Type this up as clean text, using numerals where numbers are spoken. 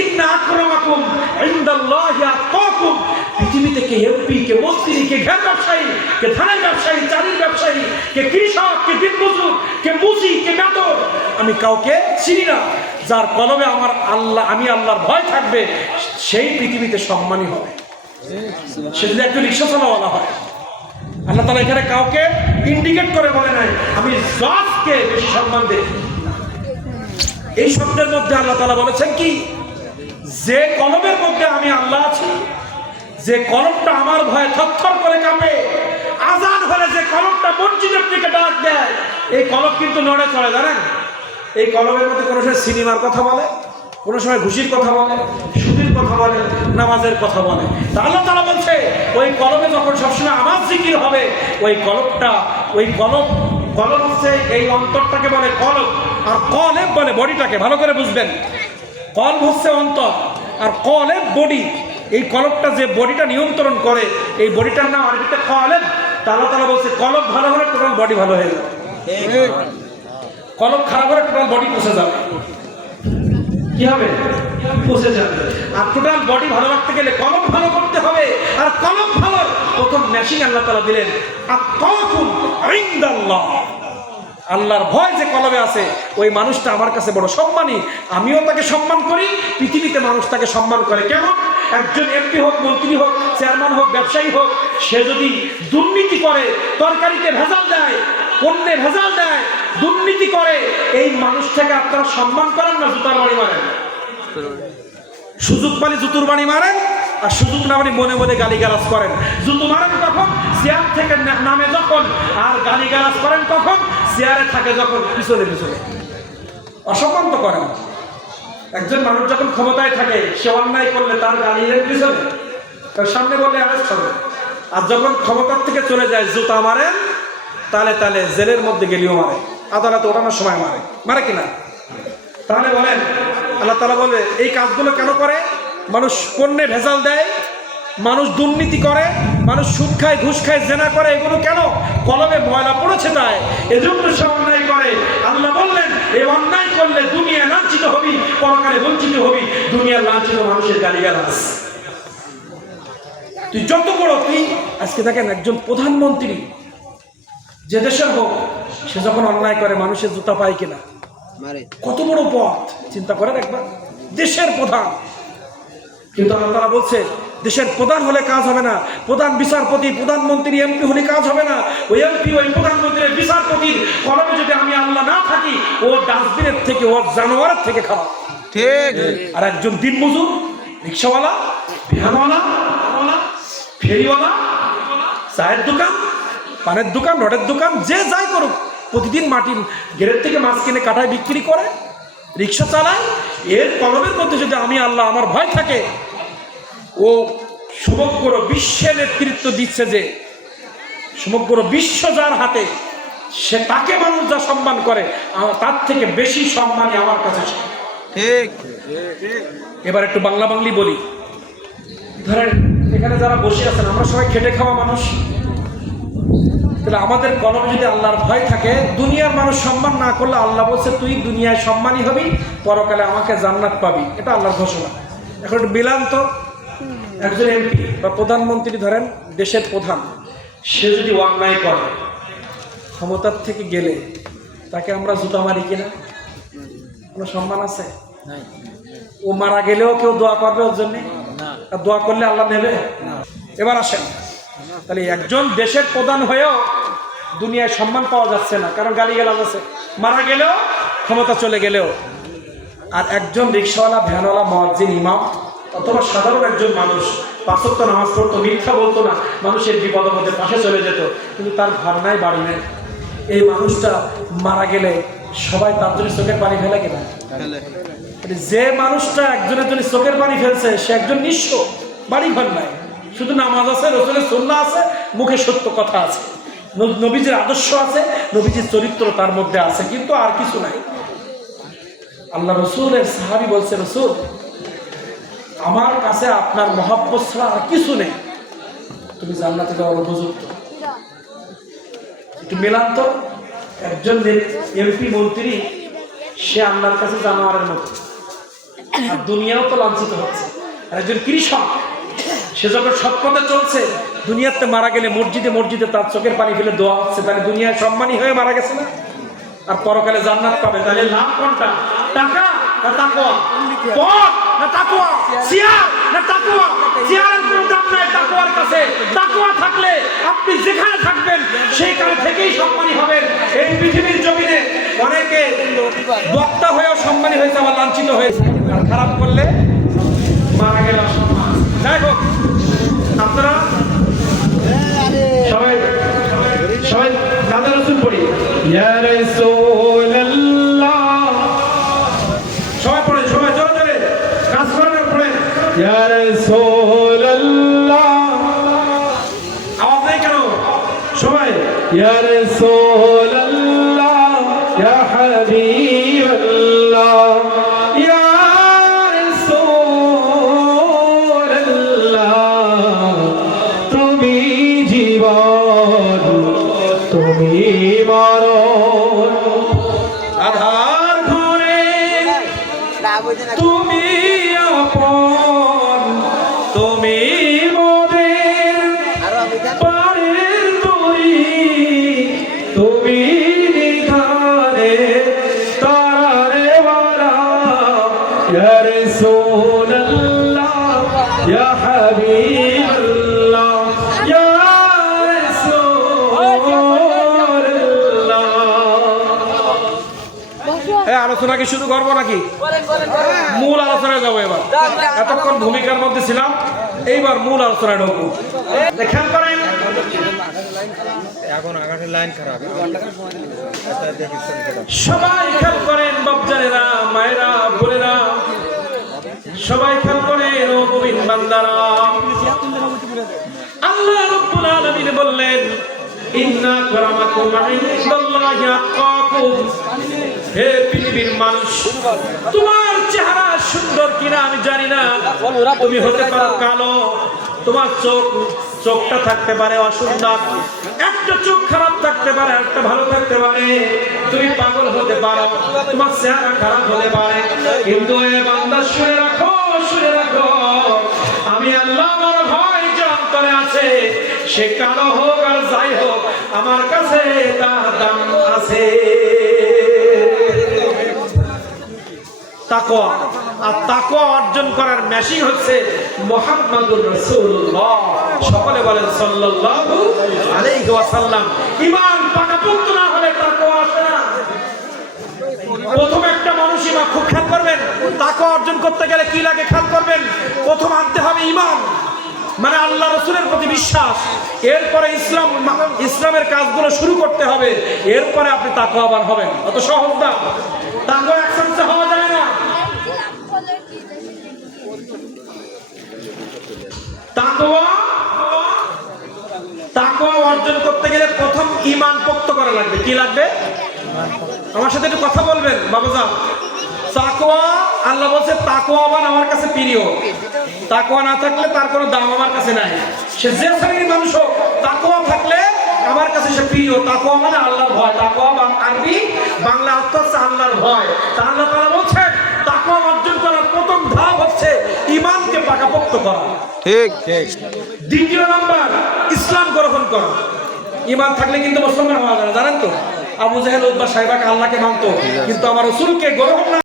ইন্না আকরামাকুম ইনদাল্লাহি আতকাকুম। পৃথিবীতে কে এমপি, কে মন্ত্রী, কে ঘের ব্যবসায়ী, কে ধানের ব্যবসায়ী, চারির ব্যবসায়ী, কে কৃষক, কে দিনমজুর, কে মুসি, কে মেতর, আমি কাউকে চিনি না। যার কলবে আমার আল্লাহ, আমি আল্লাহর ভয় থাকবে, সেই পৃথিবীতে সম্মানী হবে। সে যদি একজন রিক্সা চালাওয়ালা হয়, আল্লাহ তাআলা এখানে কাউকে ইন্ডিকেট করে বলে নাই আমি জাতকে বেশি সম্মান দেই। এই শব্দের মধ্যে আল্লাহ তাআলা বলেছেন কি, যে কলবের মধ্যে আমি আল্লাহ আছি, যে কলবটা আমার ভয়ে থরথর করে কাঁপে, আজান হলে যে কলবটা মসজিদের দিকে ডাক দেয়, এই কলব কিন্তু নড়ে চড়ে, জানেন? এই কলবের মধ্যে কোনো সময় সিনেমার কথা বলে, কোনো সময় ঘুষির কথা বলে, সুদের কথা বলে, নামাজের কথা বলে। তা আল্লাহ তাআলা বলছে ওই কলবে যখন সবসময় আমার জিকির হবে, ওই কলবটা, ওই কলব হচ্ছে এই অন্তরটাকে বলে কলব, আর কলেব বলে বডিটাকে। ভালো করে বুঝবেন, কলব হচ্ছে অন্তর আর কলেব বডি। এই কলবটা যে বডিটা নিয়ন্ত্রণ করে, এই বডিটার নাম আরবিতে কলেব। তা আল্লাহ তাআলা বলছে কলব ভালো হলে টোটাল বডি ভালো হয়ে যাবে, কলব খারাপ হলে টোটাল বডি পচে যাবে। কি হবে? পচে যাবে। আর টোটাল বডি ভালো রাখতে গেলে কলব ভালো করতে হবে। আর কলব ভালো প্রথম মেশিন আল্লাহ তাআলা দিলেন আত-তাওয়াক্কুল ইনদাল্লাহ। আল্লাহর ভয় যে কলবে আছে, ওই মানুষটা আমার কাছে বড় সম্মানী, আমিও তাকে সম্মান করি, পৃথিবীতে মানুষ তাকে সম্মান করে। কেমন? একজন এমপি হোক, মন্ত্রী হোক, চেয়ারম্যান হোক, ব্যবসায়ী হোক, সে যদি দুর্নীতি করে, তরকারিতে ভেজাল দেয়, পণ্যে ভেজাল দেয়, দুর্নীতি করে, এই মানুষটাকে আপনারা সম্মান করেন না জুতার বাড়ি মারেন? সুযোগ পালি জুতুর বাড়ি মারেন, আর সুযোগ না মানে মনে মনে গালিগালাজ করেন। জুতো মারেন কখন? চেয়ার থেকে নামে যখন, আর গালিগালাজ করেন কখন? চেয়ারে থাকে যখন, পিছনে পিছনে। অসম্মান তো করেন। একজন মানুষ যখন ক্ষমতায় থাকে, সে অন্যায় করলে তার গালি দেন পিছনে, তার সামনে বলে আরেস্ট হবে। আর যখন ক্ষমতার থেকে চলে যায়, জুতা মারেন, তালে তালে জেলের মধ্যে গেলেও মারে, আদালতে ওঠানোর সময় মারে, মারে কিনা? তাহলে বলেন আল্লাহ তাআলা বলে এই কাজগুলো কেন করে? মানুষ পণ্যে ভেজাল দেয়, মানুষ দুর্নীতি করে, মানুষ সুদ খায়, ঘুষ খায়, জেনা করে, এগুলো কেন? কলবে ময়লা পড়েছে তাই, এজন্য সে অন্যায় করে। আল্লাহ বললেন এই অন্যায় করলে দুনিয়া লাঞ্ছিত হবি, পরকালে বঞ্চিত হবি। দুনিয়ার লাঞ্ছিত মানুষের গালিগালাজ। তুই যত বড়, তুই আজকে দেখেন একজন প্রধানমন্ত্রী যে দেশের হোক, সে যখন অন্যায় করে মানুষের জুতা পায় কিনা? কত বড় পথ চিন্তা করেন একবার, দেশের প্রধান। কিন্তু আল্লাহ তাআলা বলছে দেশের প্রধান হলে কাজ হবে না, প্রধান বিচারপতি, প্রধানমন্ত্রী, এমপি হলে কাজ হবে না। ওই এমপি, ওই প্রধানমন্ত্রীর, বিচারপতির কলমে যদি আমি আল্লাহ না থাকি, ও ডাস্টবিনের থেকে, ও জানোয়ারের থেকে খারাপ। ঠিক। আর একজন দিনমজুর, রিক্সাওয়ালা, ভ্যানওয়ালা, ফেরিওয়ালা, চায়ের দোকান, পানের দোকান, রডের দোকান, যে যাই করুক, প্রতিদিন মাটি গেরের থেকে মাছ কিনে কাঠায় বিক্রি করে, রিক্সা চালায়, এর কলমের মধ্যে যদি আমি আল্লাহ আমার ভয় থাকে, ও সমগ্র বিশ্বের নেতৃত্ব দিচ্ছে, যে সমগ্র বিশ্ব যার হাতে, সে তাকে মানুষ যা সম্মান করে, তার থেকে বেশি সম্মানী আমার কাছে। ঠিক। এবার একটু বাংলা বাংলি বলি। ধরেন এখানে যারা বসে আছেন, আমরা সবাই খেটে খাওয়া মানুষ। তাহলে আমাদের কলমে যদি আল্লাহর ভয় থাকে, দুনিয়ার মানুষ সম্মান না করলে আল্লাহ বলছে তুই দুনিয়ায় সম্মানী হবি, পরকালে আমাকে জান্নাত পাবি। এটা আল্লাহর ঘোষণা। এখন একটু মিলান তো, একজন এমপি বা প্রধানমন্ত্রী, ধরেন দেশের প্রধান, সে যদি অন্যায় করে, ক্ষমতার থেকে গেলে তাকে আমরা জুতা মারি কিনা? কোনো সম্মান আছে? ও মারা গেলেও কেউ দোয়া করবে ওর জন্য? আর দোয়া করলে আল্লাহ নেবে? এবার আসেন, তাহলে একজন দেশের প্রধান হয়েও দুনিয়ায় সম্মান পাওয়া যাচ্ছে না, কারণ গালিগালাজ আছে, মারা গেলেও, ক্ষমতা চলে গেলেও। আর একজন রিক্সাওয়ালা, ভ্যানওয়ালা, মুয়াজ্জিন, ইমাম, অথবা সাধারণ একজন মানুষ, পাঁচ ওয়াক্ত নামাজ পড়তো, মিথ্যা বলতো না, মানুষের বিপদের মধ্যে পাশে চলে যেত, কিন্তু তার ঘর নাই, বাড়ি নেই, এই মানুষটা মারা গেলে সবাই তার জন্য চোখের পানি ফেলে কিনা? যে মানুষটা একজনের জন্য চোখের পানি ফেলছে, সে একজন নিঃস্ব, বাড়ি ঘর নাই, শুধু নামাজ আছে, রসুলের সুন্নাহ আছে, মুখে সত্য কথা আছে, নবীজির আদর্শ আছে, নবীজির চরিত্র তার মধ্যে আছে, কিন্তু আর কিছু নাই। আল্লাহ রসুলের সাহাবী বলছে, রসুল আমার কাছে আপনার মহব্বত ছাড়া আর কিছু নেই, তুমি জান্নাতে যাওয়ার উপযুক্ত। একটু মেলান তো, একজন এমপি, মন্ত্রী, সে আল্লাহর কাছে জানোয়ারের মতো, আর দুনিয়াও তো লাঞ্ছিত হচ্ছে। আর একজন কৃষক, সে যখন সৎ পথে চলছে, দুনিয়াতে মারা গেলে মসজিদে মসজিদে তার চোখের পানি ফেলে দোয়া হচ্ছে, তাহলে দুনিয়ায় সম্মানী হয়ে মারা গেছে না? আর পরকালে জান্নাত পাবে। তাহলে লাভ কোনটা? টাকা না তাকওয়া? পদ না তাকওয়া? চেয়ার না তাকওয়া? চেয়ারের কোনো দাম নাই তাকওয়ার কাছে। তাকওয়া থাকলে আপনি যেখানে থাকবেন সেইখানে থেকেই সম্মানী হবেন। এই পৃথিবীর জমিনে অনেকে বক্তা হয়েও সম্মানী হয়েছে, আবার লাঞ্ছিত হয়েছে। আর খারাপ করলে মারা গেল সম্মান। যাই হোক, আপনারা সবাই সবাই গানে রাসূল পড়ি, ইয়া রাসূলুল্লাহ। সবাই পড়েন, সবাই জোরে জোরে কাজ করেন, পড়েন ইয়া রাসূলুল্লাহ। আওয়াজ নেই কেন? সবাই ইয়া রাসূলুল্লাহ, ইয়া হাবিবাল্লাহ, ইয়া রাসূলুল্লাহ। তুমি জীবন, তুমি মরণ, আধার ঘরে তুমি আপন, তুমি মোদের পারের তরি, তুমি নিধানে তারারে ওয়ালা, ইয়া রাসূলুল্লাহ, ইয়া হাবিবাল্লাহ, ইয়া আলোচনা কি শুরু করবো নাকি মূল আলোচনায় যাবো? এবার এতক্ষণ ভূমিকার মধ্যে ছিলাম, এইবার মূল আলোচনায় ঢুকবো। খেয়াল করেন, এখন আকাশের লাইন খারাপ, সবাই খেয়াল করেন, বাপজানেরা, মায়েরা, বোনেরা, সবাই খেয়াল করেন, ও মুমিন বান্দারা। আল্লাহ রাব্বুল আলামিন বললেন, ইন্না আকরামাকুম ইনদাল্লাহি আতকাকুম। হে পৃথিবীর মানুষ, তোমার চেহারা সুন্দর কিনা আমি জানি না, তুমি হতে পারো কালো, তোমার চোখটা থাকতে পারে অসুন্দর, একটা চোখ খারাপ থাকতে পারে, একটা ভালো থাকতে পারে, তুমি পাগল হতে পারো, তোমার চেহারা খারাপ হতে পারে, কিন্তু এ বান্দা শুনে রাখো, শুনে রাখো, আমি আল্লাহ আমার ভয় যে অন্তরে আছে, সে কালো হোক আর যাই হোক, আমার কাছে তার দাম আছে। তাকওয়া। আর তাকওয়া অর্জন করার মেশিন হচ্ছে মুহাম্মাদুর রাসূলুল্লাহ। সকলে বলেন সাল্লাল্লাহু আলাইহি ওয়াসাল্লাম। ঈমান পাকাপোক্ত না হলে তাকওয়া আসে না। প্রথম একটা মানুষ ঈমান, খুব খেয়াল করবেন, তাকওয়া অর্জন করতে গেলে কি লাগে খেয়াল করবেন। প্রথম আনতে হবে ঈমান, মানে আল্লাহ রাসূলের প্রতি বিশ্বাস। এরপরে ইসলামের কাজগুলো শুরু করতে হবে, এরপরে আপনি তাকওয়াবান হবেন। অত সহজ না, তাকওয়া একসাথে হওয়া যায় না। তাকওয়া অর্জন করতে গেলে প্রথম ঈমান পোক্ত করা লাগবে। কি লাগবে? আমার সাথে একটু কথা বলবেন বাবাজান। তাকওয়া, আল্লাহ বলছে তাকওয়াবান আমার কাছে প্রিয়। তাকওয়া না থাকলে তার কোনো দাম আমার কাছে নাই। সে যে শ্রেণীর মানুষ হোক, তাকওয়া থাকলে আমার কাছে সে প্রিয়। তাকওয়া মানে আল্লাহর ভয়। তাকওয়া আরবি, বাংলা অর্থ হচ্ছে আল্লাহর ভয়। তা আল্লাহ তাআলা বলছেন তাকওয়া অর্জন করার প্রথম ধাপ হচ্ছে ঈমানকে পাকাপোক্ত করা। ঠিক ঠিক। দ্বিতীয় নাম্বার ইসলাম গ্রহণ করা। ঈমান থাকলে কিন্তু মুসলমান হওয়া যায় না, জানেন তো? আবু জাহেল, উতবা, সাইবাকে আল্লাহকে মানতো, কিন্তু আমার রাসূলকে গ্রহণ না